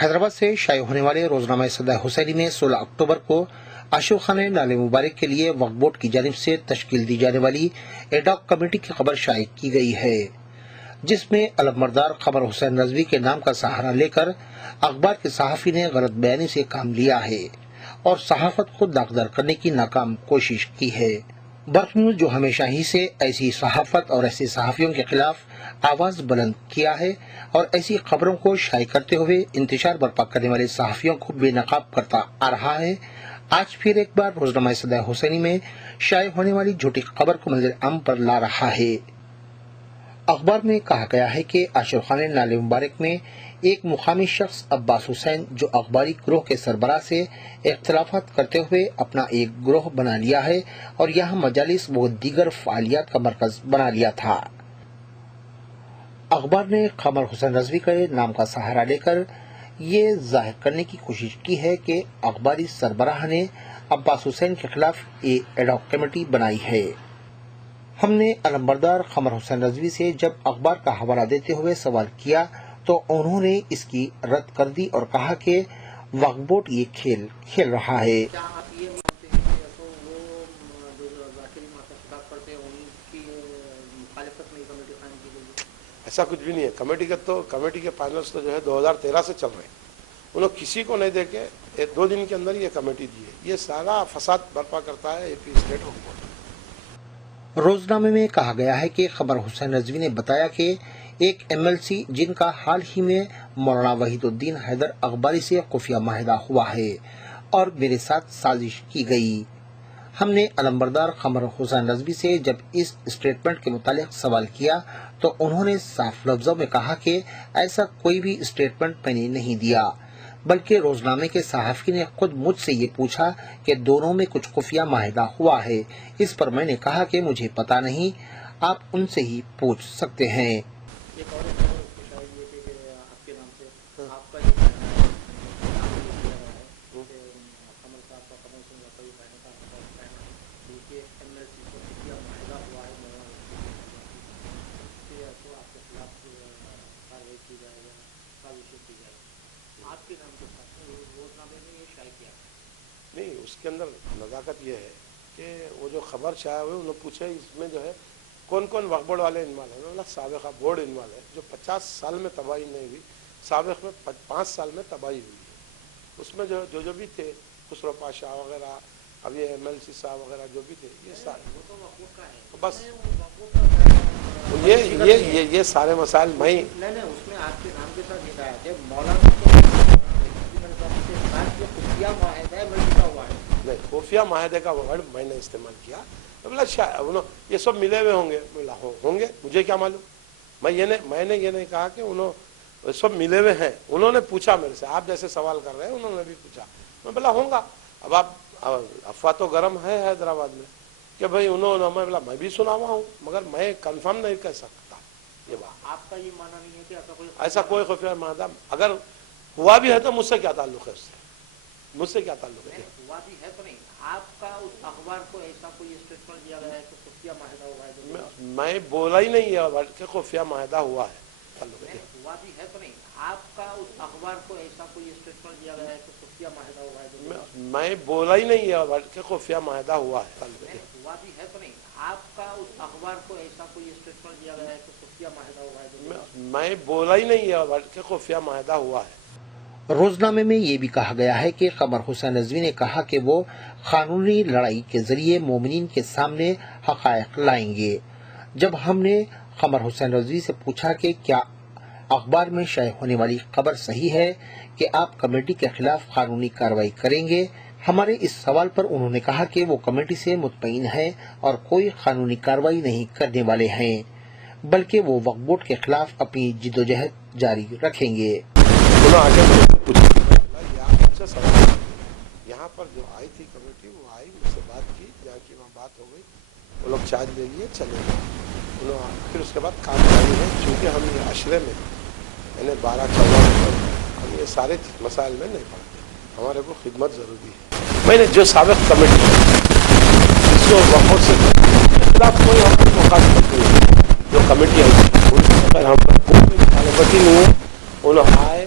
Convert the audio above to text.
حیدرآباد سے شائع ہونے والے روزنامہ صدہ حسینی میں 16 اکتوبر کو اشوق خان نالے مبارک کے لیے وقف بورڈ کی جانب سے تشکیل دی جانے والی ایڈاک کمیٹی کی خبر شائع کی گئی ہے، جس میں علمبردار قمر حسین رضوی کے نام کا سہارا لے کر اخبار کے صحافی نے غلط بیانی سے کام لیا ہے اور صحافت کو داغدار کرنے کی ناکام کوشش کی ہے۔ برق نیوز جو ہمیشہ ہی سے ایسی صحافت اور ایسے صحافیوں کے خلاف آواز بلند کیا ہے اور ایسی خبروں کو شائع کرتے ہوئے انتشار برپا کرنے والے صحافیوں کو بے نقاب کرتا آ رہا ہے، آج پھر ایک بار روزنامہ صدہ حسینی میں شائع ہونے والی جھوٹی خبر کو منظر عام پر لا رہا ہے۔ اخبار میں کہا گیا ہے کہ اشوق خان نالے مبارک میں ایک مقامی شخص عباس حسین جو اخباری گروہ کے سربراہ سے اختلافات کرتے ہوئے اپنا ایک گروہ بنا لیا ہے اور یہاں مجالس و دیگر فعالیات کا مرکز بنا لیا تھا۔ اخبار نے قمر حسین رضوی کے نام کا سہارا لے کر یہ ظاہر کرنے کی کوشش کی ہے کہ اخباری سربراہ نے عباس حسین کے خلاف ایک ایڈاک کمیٹی بنائی ہے۔ ہم نے علمبردار قمر حسین رضوی سے جب اخبار کا حوالہ دیتے ہوئے سوال کیا تو انہوں نے اس کی رد کر دی اور کہا کہ وقف بورڈ یہ کھیل کھیل رہا ہے۔ ایسا کچھ بھی نہیں ہے۔ کمیٹی کے فائنلز تو جو ہے 2013 سے چل رہے ہیں، انہوں کسی کو نہیں دے کے 2 دن کے اندر یہ کمیٹی دی ہے۔ یہ سارا فساد برپا کرتا ہے اے پی اسٹیٹ وقف بورڈ۔ روزنامے میں کہا گیا ہے کہ قمر حسین رضوی نے بتایا کہ ایک ایم ایل سی جن کا حال ہی میں مولانا وحید الدین حیدر اخباری سے خفیہ معاہدہ ہوا ہے اور میرے ساتھ سازش کی گئی۔ ہم نے علمبردار قمر حسین رضوی سے جب اس اسٹیٹمنٹ کے متعلق سوال کیا تو انہوں نے صاف لفظوں میں کہا کہ ایسا کوئی بھی اسٹیٹمنٹ میں نے نہیں دیا، بلکہ روزنامے کے صحافی نے خود مجھ سے یہ پوچھا کہ دونوں میں کچھ خفیہ معاہدہ ہوا ہے۔ اس پر میں نے کہا کہ مجھے پتا نہیں، آپ ان سے ہی پوچھ سکتے ہیں۔ نہیں، اس کے اندر نزاکت یہ ہے کہ وہ جو خبر شائع ہوئی انہوں نے پوچھے اس میں جو ہے کون کون وقف بورڈ والے انوالو ہیں۔ انہوں نے سابقہ بورڈ انوالو ہے جو 50 سال میں تباہی نہیں ہوئی، سابق میں 5 سال میں تباہی ہوئی ہے۔ اس میں جو بھی تھے خسرو پاشا وغیرہ، اب یہ ایم ایل سی صاحب وغیرہ جو بھی تھے، یہ سارے بس یہ سارے مسائل میں اس میں آپ کے نام کے ساتھ ہدایت ہے مولانا نہیں، خفیہ معاہدے کا ورڈ میں نے استعمال کیا۔ یہ سب ملے ہوئے ہوں گے، ہوں گے، مجھے کیا معلوم۔ میں نے یہ نہیں کہا کہ انہوں سب ملے ہوئے ہیں۔ انہوں نے پوچھا میرے سے، آپ جیسے سوال کر رہے ہیں انہوں نے بھی پوچھا، میں بولا ہوں گا۔ اب آپ افواہ تو گرم ہے حیدرآباد میں کہ بھائی انہوں نے، میں بھی سنا ہوا ہوں مگر میں کنفرم نہیں کہہ سکتا یہ بات۔ آپ کا یہ ماننا نہیں ہے کہ ایسا کوئی خفیہ معاہدہ اگر ہوا بھی ہے تو مجھ سے کیا تعلق ہے؟ اس سے مجھ سے کیا تعلق ہے؟ ہوا بھی ہے تو نہیں، آپ کا اس اخبار کو ایسا کوئی اسٹیٹمنٹ دیا گیا ہے کہ خفیہ معاہدہ ہوا ہے؟ میں بولا ہی نہیں ہے کہ خفیہ معاہدہ ہوا ہے۔ ہوا بھی ہے تو نہیں، آپ کا اس اخبار کو ایسا کوئی اسٹیٹمنٹ دیا گیا ہے کہ خفیہ معاہدہ ہوا ہے؟ میں بولا ہی نہیں ہے کہ خفیہ معاہدہ ہوا ہے۔ ہوا بھی ہے تو نہیں، آپ کا اس اخبار کو ایسا کوئی اسٹیٹمنٹ دیا گیا ہے کہ خفیہ معاہدہ ہوا ہے؟ میں بولا ہی نہیں ہے کہ خفیہ معاہدہ ہوا ہے۔ روزنامے میں یہ بھی کہا گیا ہے کہ قمر حسین رضوی نے کہا کہ وہ قانونی لڑائی کے ذریعے مومنین کے سامنے حقائق لائیں گے۔ جب ہم نے قمر حسین رضوی سے پوچھا کہ کیا اخبار میں شائع ہونے والی خبر صحیح ہے کہ آپ کمیٹی کے خلاف قانونی کارروائی کریں گے، ہمارے اس سوال پر انہوں نے کہا کہ وہ کمیٹی سے مطمئن ہے اور کوئی قانونی کارروائی نہیں کرنے والے ہیں، بلکہ وہ وقف بورڈ کے خلاف اپنی جدوجہد جاری رکھیں گے۔ یہاں پر جو آئی تھی کمیٹی، وہ آئی، مجھ سے بات کی، جہاں کی وہاں بات ہو گئی، وہ لوگ چارج لے لیے چلے گئے۔ پھر اس کے بعد کام جاری ہے، چونکہ ہم یہ عشرے میں یعنی 12-14 ہم یہ سارے مسائل میں نہیں پڑھتے، ہمارے کو خدمت ضروری ہے۔ میں نے جو سابق کمیٹی جس کو وقت سے خلاف کوئی ہم کو مخالفت نہیں، جو کمیٹی آئی تھی ہم پر کوئی مخالفت ہی نہیں ہے۔ انہوں آئے،